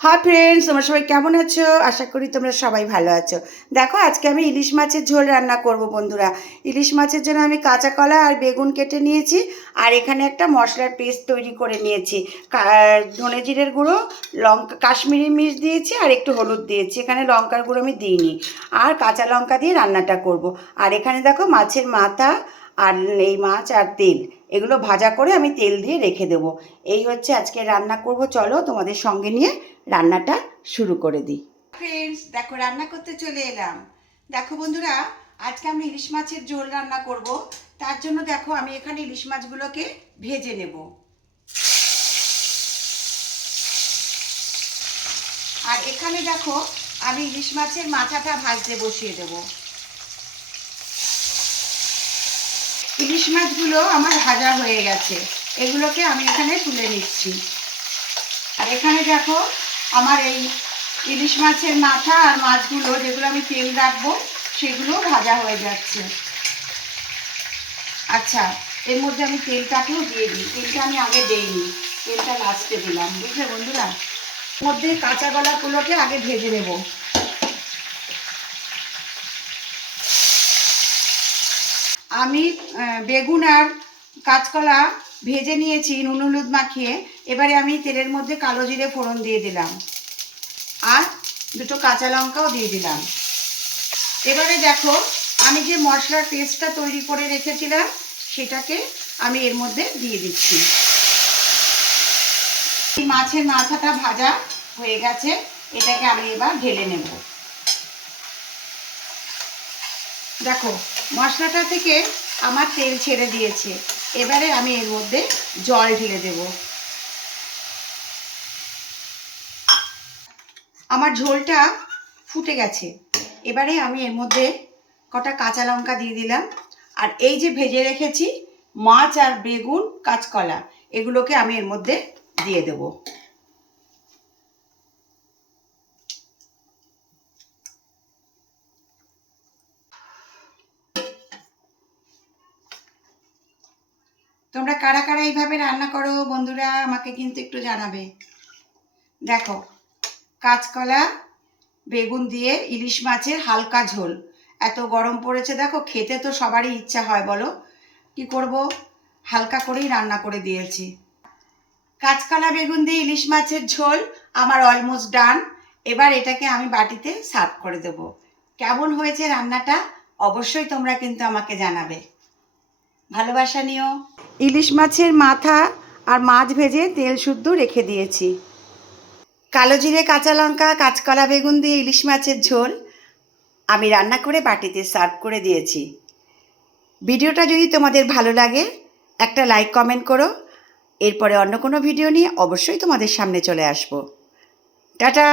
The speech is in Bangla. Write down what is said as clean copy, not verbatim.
হাই ফ্রেন্ডস, তোমরা সবাই কেমন আছো? আশা করি তোমরা সবাই ভালো আছো। দেখো, আজকে আমি ইলিশ মাছের ঝোল রান্না করব বন্ধুরা। ইলিশ মাছের জন্য আমি কাঁচা কলা আর বেগুন কেটে নিয়েছি, আর এখানে একটা মশলার পেস্ট তৈরি করে নিয়েছি। ধনে জিরের গুঁড়ো, লঙ্কা, কাশ্মীরি মির্চ দিয়েছি, আর একটু হলুদ দিয়েছি। এখানে লঙ্কার গুঁড়ো আমি দিইনি, আর কাঁচা লঙ্কা দিয়ে রান্নাটা করব। আর এখানে দেখো মাছের মাথা আর এই মাছ আর তেল, এগুলো ভাজা করে আমি তেল দিয়ে রেখে দেবো। এই হচ্ছে আজকে রান্না করব। চলো তোমাদের সঙ্গে নিয়ে রান্নাটা শুরু করে দিই। ফ্রেন্ডস, দেখো রান্না করতে চলে এলাম। দেখো বন্ধুরা, আজকে আমি ইলিশ মাছের ঝোল রান্না করব। তার জন্য দেখো আমি এখানে ইলিশ মাছগুলোকে ভেজে নেব। আর এখানে দেখো আমি ইলিশ মাছের মাথাটা ভাজতে বসিয়ে দেব। ইলিশ মাছগুলো আমার ভাজা হয়ে গেছে, এগুলোকে আমি এখানে তুলে নিচ্ছি। আর এখানে দেখো আমার এই ইলিশ মাছের মাথা আর মাছগুলো, যেগুলো আমি তেল রাখবো, সেগুলো ভাজা হয়ে যাচ্ছে। আচ্ছা, এর মধ্যে আমি তেলটাকেও দিয়ে দিই। তেলটা আমি আগে দিইনি, তেলটা লাস্টে দিলাম, বুঝলে বন্ধুরা। এর মধ্যে কাঁচা কলাগুলোকে আগে ভেজে নেব। আমি বেগুন আর কাঁচকলা ভেজে নিয়েছি নুন হলুদ মাখিয়ে। এবারে আমি তেলের মধ্যে কালো জিরে ফোড়ন দিয়ে দিলাম, আর দুটো কাঁচা লঙ্কাও দিয়ে দিলাম। এবারে দেখো আমি যে মশলার পেস্টটা তৈরি করে রেখেছিলাম, সেটাকে আমি এর মধ্যে দিয়ে দিচ্ছি। এই মাছের মাথাটা ভাজা হয়ে গেছে, এটাকে আমি এবার ঢেলে নেব। দেখো মশলাটা থেকে আমার তেল ছেড়ে দিয়েছে। এবারে আমি এর মধ্যে জল ঢেলে দেব। আমার ঝোলটা ফুটে গেছে। এবারে আমি এর মধ্যে কটা কাঁচা লঙ্কা দিয়ে দিলাম, আর এই যে ভেজে রেখেছি মাছ আর বেগুন কাঁচকলা, এগুলোকে আমি এর মধ্যে দিয়ে দেব। তোমরা কারা কারা এইভাবে রান্না করো বন্ধুরা, আমাকে কিন্তু একটু জানাবে। দেখো কাঁচকলা বেগুন দিয়ে ইলিশ মাছের হালকা ঝোল। এত গরম পড়েছে, দেখো খেতে তো সবারই ইচ্ছা হয়, বলো কি করব, হালকা করেই রান্না করে দিয়েছি। কাঁচকলা বেগুন দিয়ে ইলিশ মাছের ঝোল আমার অলমোস্ট ডান। এবার এটাকে আমি বাটিতে সার্ভ করে দেব। কেমন হয়েছে রান্নাটা অবশ্যই তোমরা কিন্তু আমাকে জানাবে, ভালোবাসা নিও। ইলিশ মাছের মাথা আর মাছ ভেজে তেল শুদ্ধ রেখে দিয়েছি। কালো জিরে, কাঁচা লঙ্কা, কাঁচকলা বেগুন দিয়ে ইলিশ মাছের ঝোল আমি রান্না করে বাটিতে সার্ভ করে দিয়েছি। ভিডিওটা যদি তোমাদের ভালো লাগে একটা লাইক কমেন্ট করো। এরপরে অন্য কোনো ভিডিও নিয়ে অবশ্যই তোমাদের সামনে চলে আসবো। টাটা।